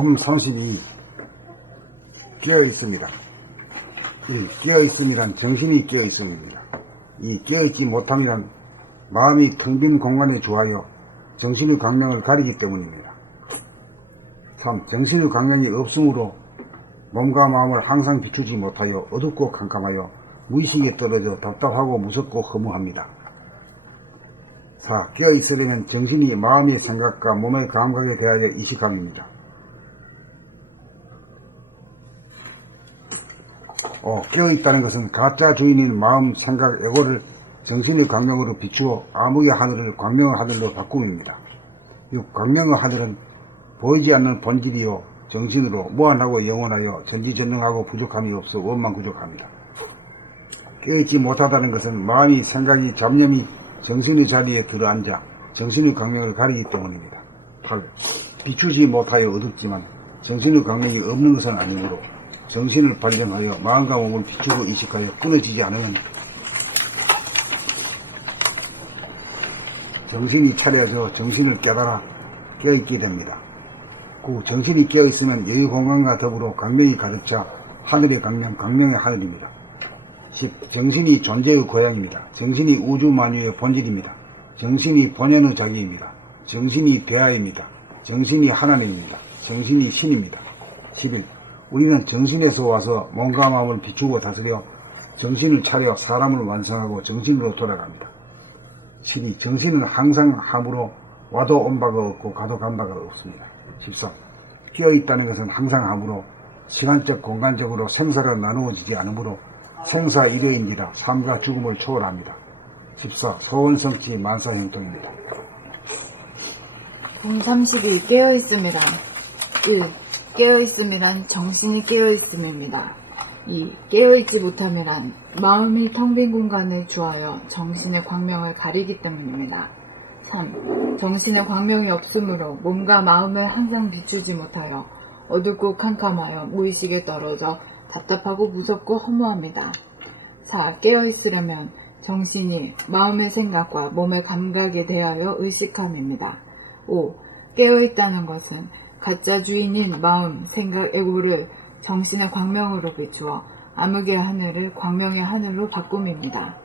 봄 32. 깨어있습니다. 1. 깨어있음이란 정신이 깨어있음입니다. 2. 깨어있지 못함이란 마음이 텅 빈 공간에 주하여 정신의 광명을 가리기 때문입니다. 3. 정신의 광명이 없으므로 몸과 마음을 항상 비추지 못하여 어둡고 캄캄하여 무의식에 떨어져 답답하고 무섭고 허무합니다. 4. 깨어있으려면 정신이 마음의 생각과 몸의 감각에 대하여 이식함입니다. 5. 깨어있다는 것은 가짜 주인인 마음, 생각, 에고를 정신의 광명으로 비추어 암흑의 하늘을 광명의 하늘로 바꿈입니다. 6. 광명의 하늘은 보이지 않는 본질이요 정신으로 무한하고 영원하여 전지전능하고 부족함이 없어 원만구족합니다. 깨어있지 못하다는 것은 마음이, 생각이, 잡념이 정신의 자리에 들어앉아 정신의 광명을 가리기 때문입니다. 8. 비추지 못하여 어둡지만 정신의 광명이 없는 것은 아니므로 정신을 발견하여 마음과 몸을 비추고 이식하여 끊어지지 않으면 정신이 차려져 정신을 깨달아 깨어있게 됩니다. 9. 정신이 깨어있으면 여유공간과 더불어 광명이 가득 차 하늘의 광명, 광명의 하늘입니다. 10. 정신이 존재의 고향입니다. 정신이 우주만유의 본질입니다. 정신이 본연의 자기입니다. 정신이 대하입니다. 정신이 하나님입니다. 정신이 신입니다. 11. 우리는 정신에서 와서 몸과 마음을 비추고 다스려 정신을 차려 사람을 완성하고 정신으로 돌아갑니다. 12. 정신은 항상 함으로 와도 온 바가 없고 가도 간 바가 없습니다. 13. 깨어있다는 것은 항상 함으로 시간적 공간적으로 생사가 나누어지지 않으므로 생사 일회인지라 삶과 죽음을 초월합니다. 14. 소원성취 만사형통입니다. 봄 32. 깨어있음이란 1. 깨어있음이란 정신이 깨어있음입니다. 2. 깨어있지 못함이란 마음이 텅 빈 공간에 주하여 정신의 광명을 가리기 때문입니다. 3. 정신의 광명이 없으므로 몸과 마음을 항상 비추지 못하여 어둡고 캄캄하여 무의식에 떨어져 답답하고 무섭고 허무합니다. 4. 깨어있으려면 정신이 마음의 생각과 몸의 감각에 대하여 의식함입니다. 5. 깨어있다는 것은 가짜 주인인 마음, 생각, 에고를 정신의 광명으로 비추어 암흑의 하늘을 광명의 하늘로 바꿈입니다.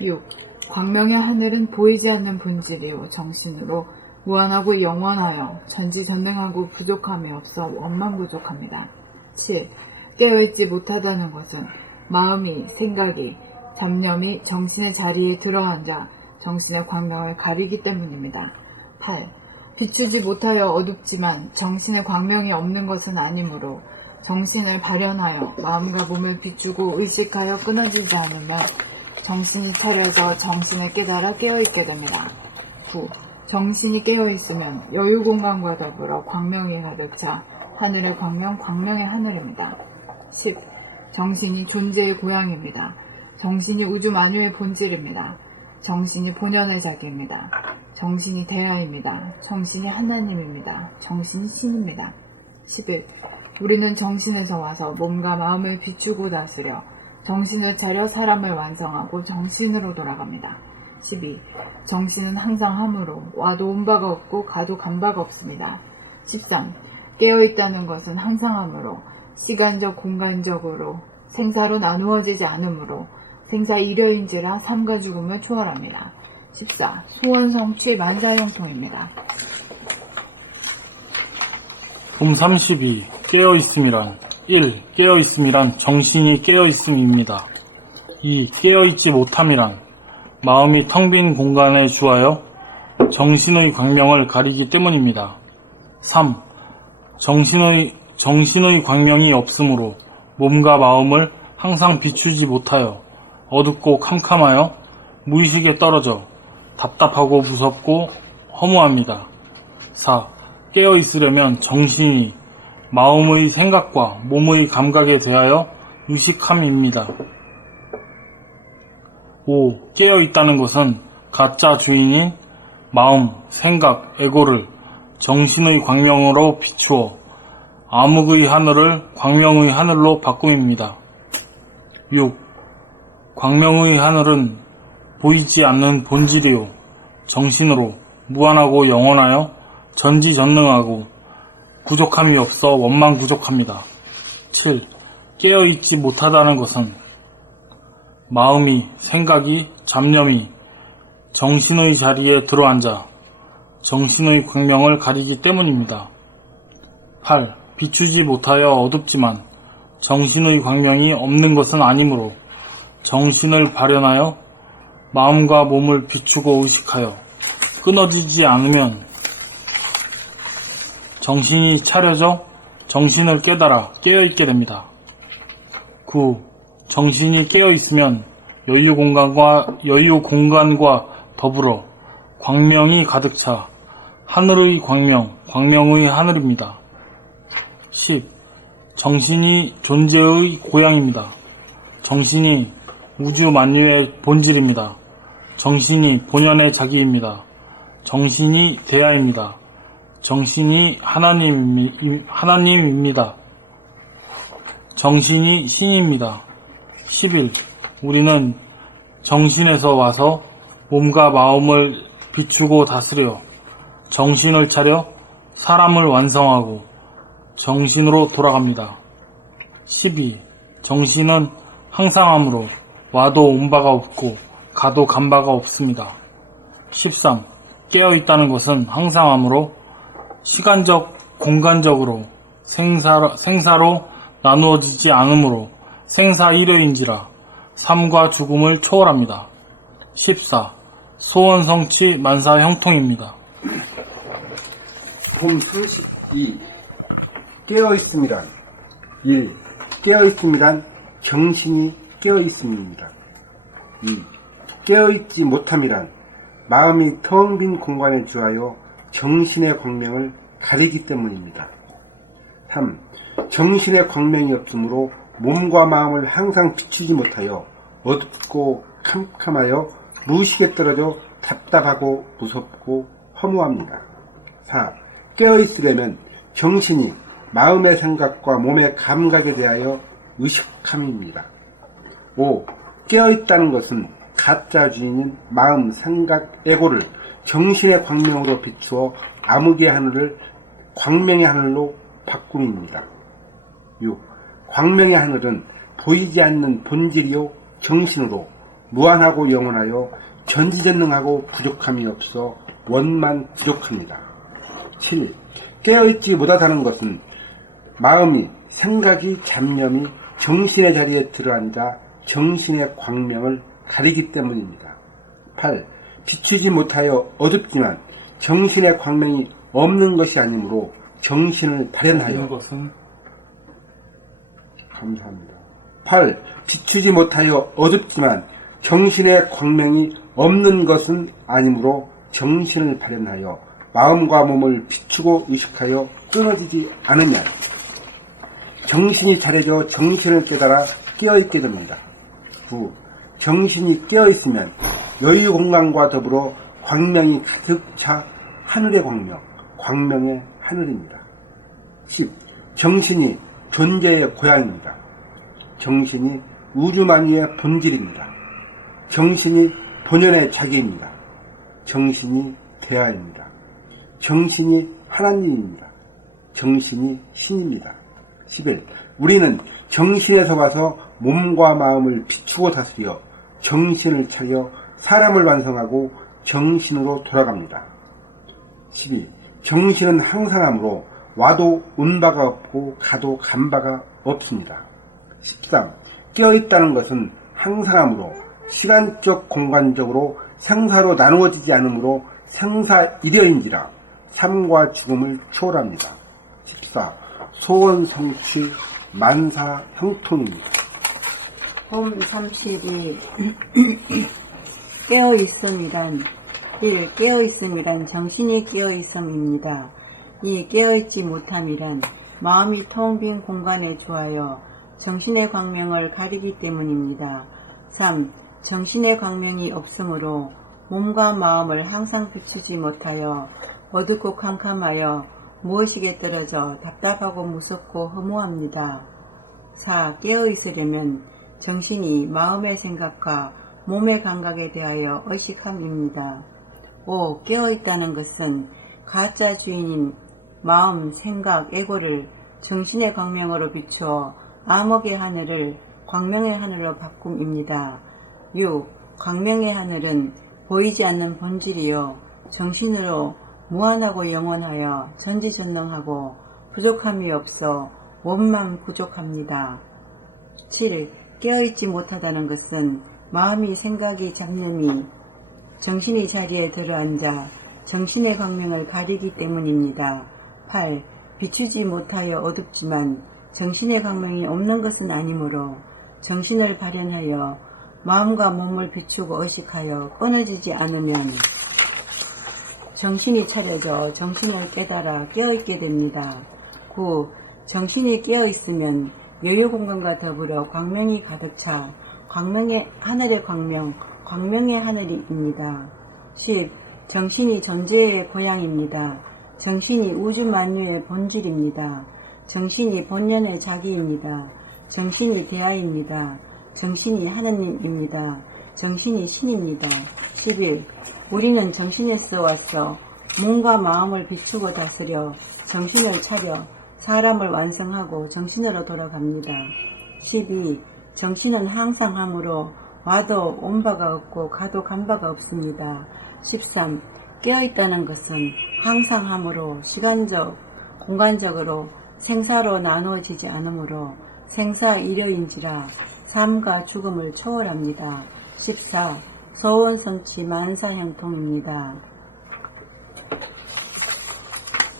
6. 광명의 하늘은 보이지 않는 본질이요 정신으로 무한하고 영원하여 전지전능하고 부족함이 없어 원만부족합니다. 7. 깨어있지 못하다는 것은 마음이, 생각이, 잡념이 정신의 자리에 들어앉아 정신의 광명을 가리기 때문입니다. 8. 비추지 못하여 어둡지만 정신의 광명이 없는 것은 아니므로 정신을 발현하여 마음과 몸을 비추고 의식하여 끊어지지 않으면 정신이 차려져 정신을 깨달아 깨어있게 됩니다. 9. 정신이 깨어있으면 여유공간과 더불어 광명이 가득 차 하늘의 광명, 광명의 하늘입니다. 10. 정신이 존재의 고향입니다. 정신이 우주 만유의 본질입니다. 정신이 본연의 자기입니다. 정신이 대하입니다. 정신이 하나님입니다. 정신이 신입니다. 11. 우리는 정신에서 와서 몸과 마음을 비추고 다스려 정신을 차려 사람을 완성하고 정신으로 돌아갑니다. 12. 정신은 항상 함으로 와도 온 바가 없고 가도 간 바가 없습니다. 13. 깨어있다는 것은 항상 함으로 시간적 공간적으로 생사로 나누어지지 않으므로 생사 일여인지라 삶과 죽음을 초월합니다. 14. 소원성취 만사형통입니다. 봄 32. 깨어있음이란 1. 깨어있음이란 정신이 깨어있음입니다. 2. 깨어있지 못함이란 마음이 텅 빈 공간에 주하여 정신의 광명을 가리기 때문입니다. 3. 정신의 광명이 없으므로 몸과 마음을 항상 비추지 못하여 어둡고 캄캄하여 무의식에 떨어져 답답하고 무섭고 허무합니다. 4. 깨어있으려면 정신이 마음의 생각과 몸의 감각에 대하여 유식함입니다. 5. 깨어있다는 것은 가짜 주인인 마음, 생각, 에고를 정신의 광명으로 비추어 암흑의 하늘을 광명의 하늘로 바꿈입니다. 6. 광명의 하늘은 보이지 않는 본질이요 정신으로 무한하고 영원하여 전지전능하고 부족함이 없어 원망 부족합니다. 7. 깨어있지 못하다는 것은 마음이, 생각이, 잡념이 정신의 자리에 들어앉아 정신의 광명을 가리기 때문입니다. 8. 비추지 못하여 어둡지만 정신의 광명이 없는 것은 아니므로 정신을 발현하여 마음과 몸을 비추고 의식하여 끊어지지 않으면 정신이 차려져 정신을 깨달아 깨어있게 됩니다. 9. 정신이 깨어있으면 여유 공간과 더불어 광명이 가득 차 하늘의 광명, 광명의 하늘입니다. 10. 정신이 존재의 고향입니다. 정신이 우주 만유의 본질입니다. 정신이 본연의 자기입니다. 정신이 대하입니다. 정신이 하나님입니다. 정신이 신입니다. 11. 우리는 정신에서 와서 몸과 마음을 비추고 다스려 정신을 차려 사람을 완성하고 정신으로 돌아갑니다. 12. 정신은 항상함으로 와도 온 바가 없고 가도 간 바가 없습니다. 13. 깨어있다는 것은 항상함으로 시간적, 공간적으로 생사로 나누어지지 않으므로 생사일여인지라 삶과 죽음을 초월합니다. 14. 소원 성취 만사 형통입니다. 봄 32. 깨어있음이란 1. 깨어있음이란 정신이 깨어있음입니다. 2. 깨어있지 못함이란 마음이 텅 빈 공간에 주하여 정신의 광명을 가리기 때문입니다. 3. 정신의 광명이 없으므로 몸과 마음을 항상 비추지 못하여 어둡고 캄캄하여 무의식에 떨어져 답답하고 무섭고 허무합니다. 4. 깨어있으려면 정신이 마음의 생각과 몸의 감각에 대하여 의식함입니다. 5. 깨어있다는 것은 가짜 주인인 마음, 생각, 에고를 정신의 광명으로 비추어 암흑의 하늘을 광명의 하늘로 바꿈입니다. 6. 광명의 하늘은 보이지 않는 본질이요 정신으로 무한하고 영원하여 전지전능하고 부족함이 없어 원만 부족합니다. 7. 깨어있지 못하다는 것은 마음이, 생각이, 잡념이 정신의 자리에 들어앉아 정신의 광명을 가리기 때문입니다. 8. 비추지 못하여 어둡지만 정신의 광명이 없는 것이 아니므로 정신을 발현하여 감사합니다. 8. 비추지 못하여 어둡지만 정신의 광명이 없는 것은 아니므로 정신을 발현하여 마음과 몸을 비추고 의식하여 끊어지지 않으면 정신이 차려져 정신을 깨달아 깨어있게 됩니다. 9. 정신이 깨어있으면 여유 공간과 더불어 광명이 가득 차 하늘의 광명, 광명의 하늘입니다. 10. 정신이 존재의 고향입니다. 정신이 우주만유의 본질입니다. 정신이 본연의 자기입니다. 정신이 대하입니다. 정신이 하나님입니다. 정신이 신입니다. 11. 우리는 정신에서 와서 몸과 마음을 비추고 다스려 정신을 차려 사람을 완성하고 정신으로 돌아갑니다. 12. 정신은 항상함으로 와도 온 바가 없고 가도 간 바가 없습니다. 13. 깨어있다는 것은 항상함으로 시간적 공간적으로 생사로 나누어지지 않으므로 생사일여인지라 삶과 죽음을 초월합니다. 14. 소원 성취 만사 형통입니다. 봄 32. 깨어있음이란 1. 깨어있음이란 정신이 깨어있음입니다. 2. 깨어있지 못함이란 마음이 텅 빈 공간에 주하여 정신의 광명을 가리기 때문입니다. 3. 정신의 광명이 없으므로 몸과 마음을 항상 비추지 못하여 어둡고 캄캄하여 무의식에 떨어져 답답하고 무섭고 허무합니다. 4. 깨어있으려면 정신이 마음의 생각과 몸의 감각에 대하여 의식함입니다. 5. 깨어있다는 것은 가짜 주인인 마음, 생각, 애고를 정신의 광명으로 비추어 암흑의 하늘을 광명의 하늘로 바꿈입니다. 6. 광명의 하늘은 보이지 않는 본질이요 정신으로 무한하고 영원하여 전지전능하고 부족함이 없어 몸만 부족합니다. 7. 깨어있지 못하다는 것은 마음이 생각이 잡념이 정신이 자리에 들어앉아 정신의 광명을 가리기 때문입니다. 8. 비추지 못하여 어둡지만 정신의 광명이 없는 것은 아니므로 정신을 발현하여 마음과 몸을 비추고 의식하여 끊어지지 않으면 정신이 차려져 정신을 깨달아 깨어있게 됩니다. 9. 정신이 깨어있으면 여유공간과 더불어 광명이 가득 차 광명의 하늘의 광명, 광명의 하늘입니다. 10. 정신이 존재의 고향입니다. 정신이 우주 만유의 본질입니다. 정신이 본연의 자기입니다. 정신이 대하입니다. 정신이 하느님입니다. 정신이 신입니다. 11. 우리는 정신에서 와서 몸과 마음을 비추고 다스려 정신을 차려 사람을 완성하고 정신으로 돌아갑니다. 12. 정신은 항상 함으로 와도 온 바가 없고 가도 간 바가 없습니다. 13. 깨어있다는 것은 항상 함으로 시간적, 공간적으로 생사로 나누어지지 않으므로 생사일여인지라 삶과 죽음을 초월합니다. 14. 소원성취 만사형통입니다.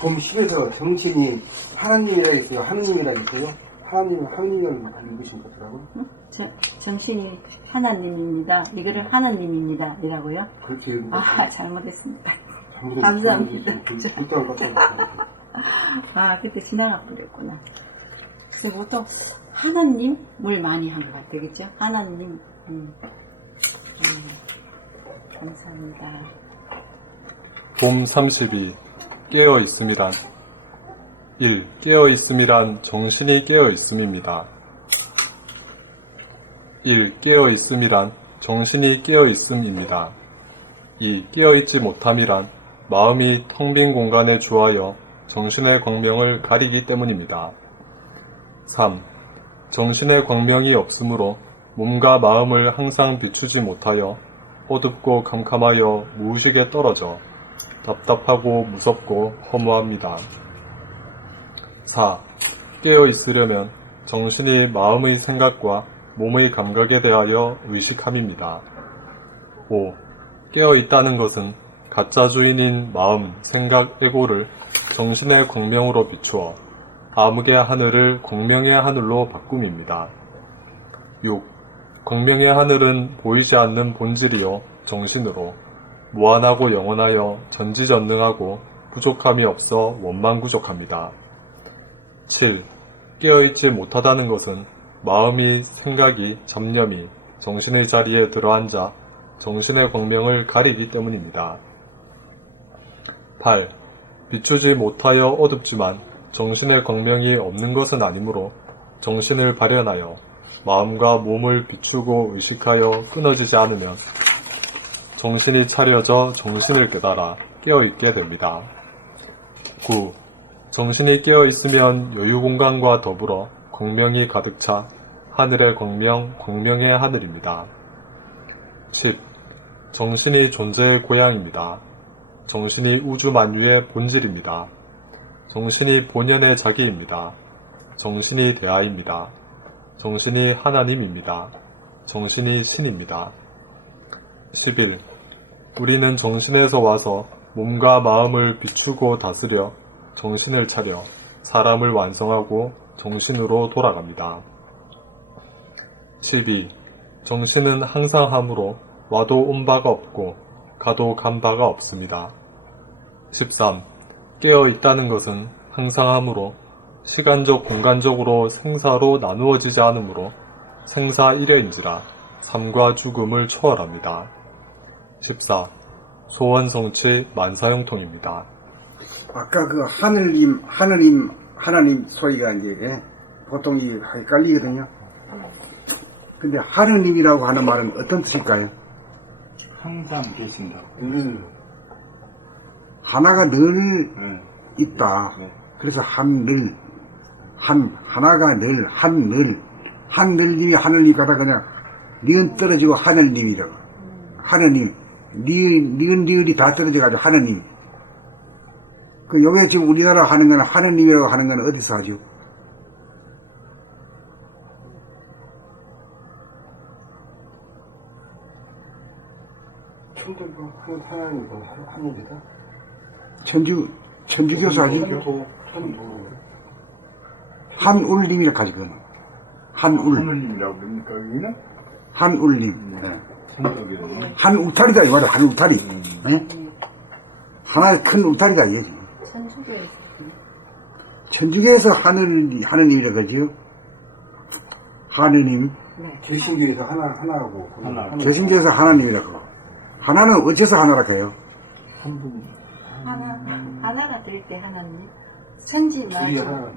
봄 10에서 정신이 하나님이라 했어요. 하느님이라 했어요. 하느님이라고 읽으신 거더라고요. 정신이 하나님입니다. 이거를 하나님입니다. 이라고요? 그렇게 읽은 거. 아, 잘못했습니다. 감사합니다. 아, 그때 지나가 버렸구나. 그래서 보통 하나님을 많이 한 것 같아요. 그죠? 하나님. 감사합니다. 봄 32. 깨어 있음이란 1. 깨어 있음이란 정신이 깨어 있음입니다. 1. 깨어 있음이란 정신이 깨어 있음입니다. 2. 깨어 있지 못함이란 마음이 텅 빈 공간에 주하여 정신의 광명을 가리기 때문입니다. 3. 정신의 광명이 없으므로 몸과 마음을 항상 비추지 못하여 어둡고 캄캄하여 무의식에 떨어져 답답하고 무섭고 허무합니다. 4. 깨어 있으려면 정신이 마음의 생각과 몸의 감각에 대하여 의식함입니다. 5. 깨어 있다는 것은 가짜 주인인 마음, 생각, 에고를 정신의 광명으로 비추어 암흑의 하늘을 광명의 하늘로 바꿈입니다. 6. 광명의 하늘은 보이지 않는 본질이요 정신으로 무한하고 영원하여 전지전능하고 부족함이 없어 원만구족합니다. 7. 깨어있지 못하다는 것은 마음이, 생각이, 잡념이 정신의 자리에 들어앉아 정신의 광명을 가리기 때문입니다. 8. 비추지 못하여 어둡지만 정신의 광명이 없는 것은 아니므로 정신을 발현하여 마음과 몸을 비추고 의식하여 끊어지지 않으면 정신이 차려져 정신을 깨달아 깨어있게 됩니다. 9. 정신이 깨어있으면 여유공간과 더불어 광명이 가득 차 하늘의 광명, 광명의 하늘입니다. 10. 정신이 존재의 고향입니다. 정신이 우주 만유의 본질입니다. 정신이 본연의 자기입니다. 정신이 대하입니다. 정신이 하나님입니다. 정신이 신입니다. 11. 우리는 정신에서 와서 몸과 마음을 비추고 다스려 정신을 차려 사람을 완성하고 정신으로 돌아갑니다. 12. 정신은 항상 함으로 와도 온 바가 없고 가도 간 바가 없습니다. 13. 깨어 있다는 것은 항상 함으로 시간적 공간적으로 생사로 나누어지지 않으므로 생사일여인지라 삶과 죽음을 초월합니다. 14. 소원성취 만사형통입니다. 아까 그 하나님 소리가 이제 보통 헷갈리거든요. 근데 하느님이라고 하는 말은 어떤 뜻일까요? 항상 계신다. 하나가 늘 있다. 네. 그래서 하나가 늘, 하늘님이 하늘님 가다 그냥 니은 떨어지고 하늘님이라고. 하느님, 니은이 다 떨어져가지고 하느님. 그 요게 지금 우리나라 하는 거는 하느님이라고 하는 거는 어디서 하죠? 천들과 하나님과 하늘이다. 천주교에서 하죠? 천도. 한울님이라고 하죠, 그거는. 한울. 하느님이라고 그럽니까, 여기는? 한울님. 네. 천덕이네. 한 울타리다, 이 말이야, 한 울타리. 네? 하나의 큰 울타리다, 이게. 천주교에서 천주교에서 하느님이라고 하죠. 하느님. 네. 개신교에서 하나하고. 하나. 개신교에서 하나님이라고. 하나는 어째서 하나라고 해요? 하나가 될 때 하나님 둘이 하나.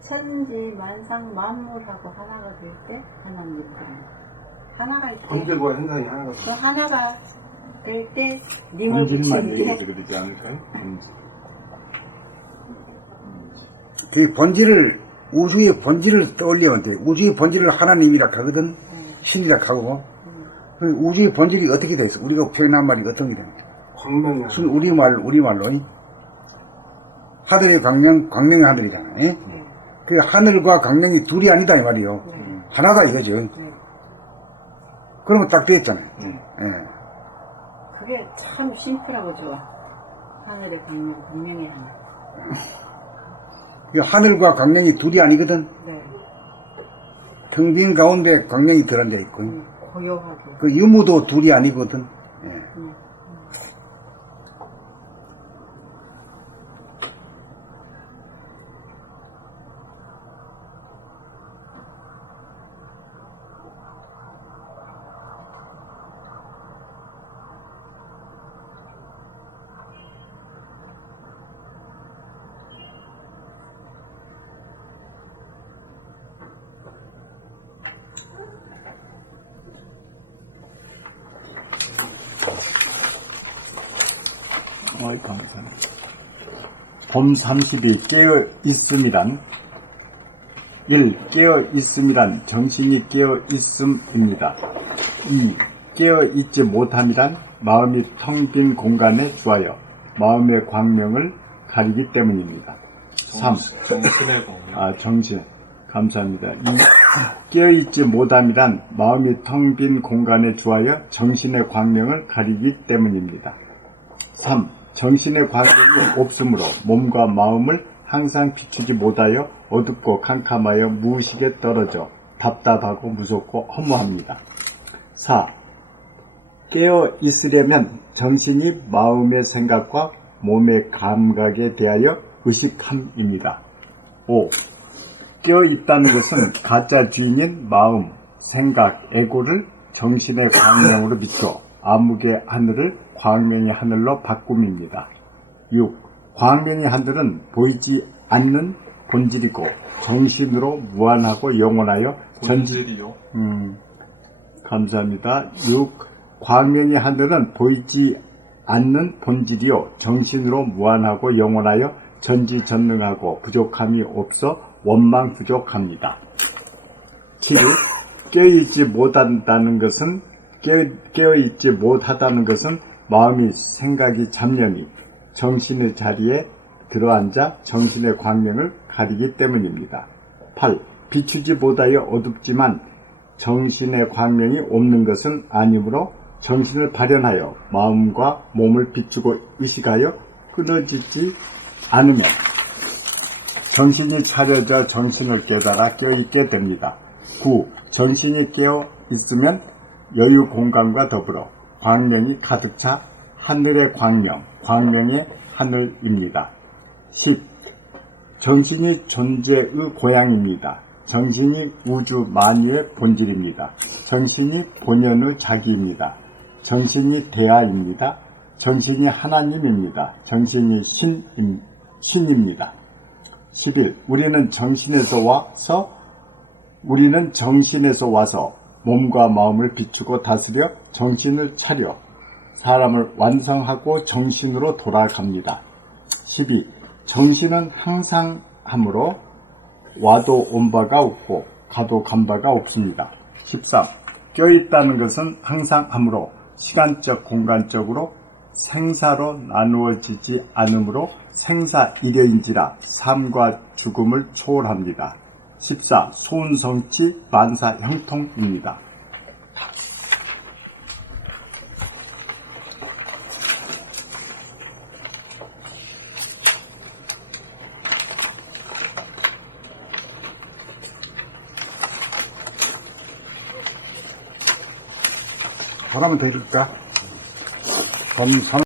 천지 만상 만물하고 하나가 될 때 하나님 하나가 있대. 번들과 현상이 하나가. 그 하나가 될 때 님을 본질만 붙이는 얘기해서 게 그러지 않을까요? 본질. 그 본질을, 우주의 본질을 떠올리면 돼. 우주의 본질을 하나님이라 하거든. 신이라 하고. 그 우주의 본질이 어떻게 돼 있어? 우리가 표현한 말이 어떤 게 됩니까? 광명이 무슨 우리말로. 하늘의 광명, 광명의 하늘이잖아. 예? 그 하늘과 광명이 둘이 아니다, 이 말이요. 하나다 이거죠. 그러면 딱 되었잖아요. 예. 그게 참 심플하고 좋아. 하늘의 광명, 광명의 하늘. 그 하늘과 광명이 둘이 아니거든. 네. 텅 빈 가운데 광명이 들어앉아 있고. 고요하고. 그 유무도 둘이 아니거든. 예. 감사합니다. 봄 30이 깨어 있음이란 1. 깨어 있음이란 정신이 깨어 있음입니다. 2. 깨어 있지 못함이란 마음이 텅 빈 공간에 주하여 마음의 광명을 가리기 때문입니다. 3. 정신의 광명. 정신. 감사합니다. 2. 깨어있지 못함이란 마음이 텅 빈 공간에 주하여 정신의 광명을 가리기 때문입니다. 3. 정신의 광명이 없으므로 몸과 마음을 항상 비추지 못하여 어둡고 캄캄하여 무의식에 떨어져 답답하고 무섭고 허무합니다. 4. 깨어 있으려면 정신이 마음의 생각과 몸의 감각에 대하여 의식함입니다. 5. 깨어 있다는 것은 가짜 주인인 마음, 생각, 에고를 정신의 광명으로 비춰 암흑의 하늘을 광명의 하늘로 바꿈입니다. 6. 광명의 하늘은 보이지 않는 본질이고 정신으로 무한하고 영원하여 본질이요. 감사합니다. 6. 광명의 하늘은 보이지 않는 본질이요 정신으로 무한하고 영원하여 전지전능하고 부족함이 없어 원망 부족합니다. 7. 깨어있지 못한다는 것은 깨어있지 못하다는 것은 마음이 생각이 잡념이 정신의 자리에 들어앉아 정신의 광명을 가리기 때문입니다. 8. 비추지 못하여 어둡지만 정신의 광명이 없는 것은 아니므로 정신을 발현하여 마음과 몸을 비추고 의식하여 끊어지지 않으면 정신이 차려져 정신을 깨달아 깨어있게 됩니다. 9. 정신이 깨어 있으면 여유 공간과 더불어 광명이 가득 차 하늘의 광명, 광명의 하늘입니다. 10. 정신이 존재의 고향입니다. 정신이 우주 만유의 본질입니다. 정신이 본연의 자기입니다. 정신이 대하입니다. 정신이 하나님입니다. 정신이 신입니다. 11. 우리는 정신에서 와서 몸과 마음을 비추고 다스려 정신을 차려 사람을 완성하고 정신으로 돌아갑니다. 12. 정신은 항상 하므로 와도 온 바가 없고 가도 간 바가 없습니다. 13. 껴있다는 것은 항상 하므로 시간적 공간적으로 생사로 나누어지지 않으므로 생사일여인지라 삶과 죽음을 초월합니다. 14. 소운성치 만사형통입니다. 하나만 더 해줄까?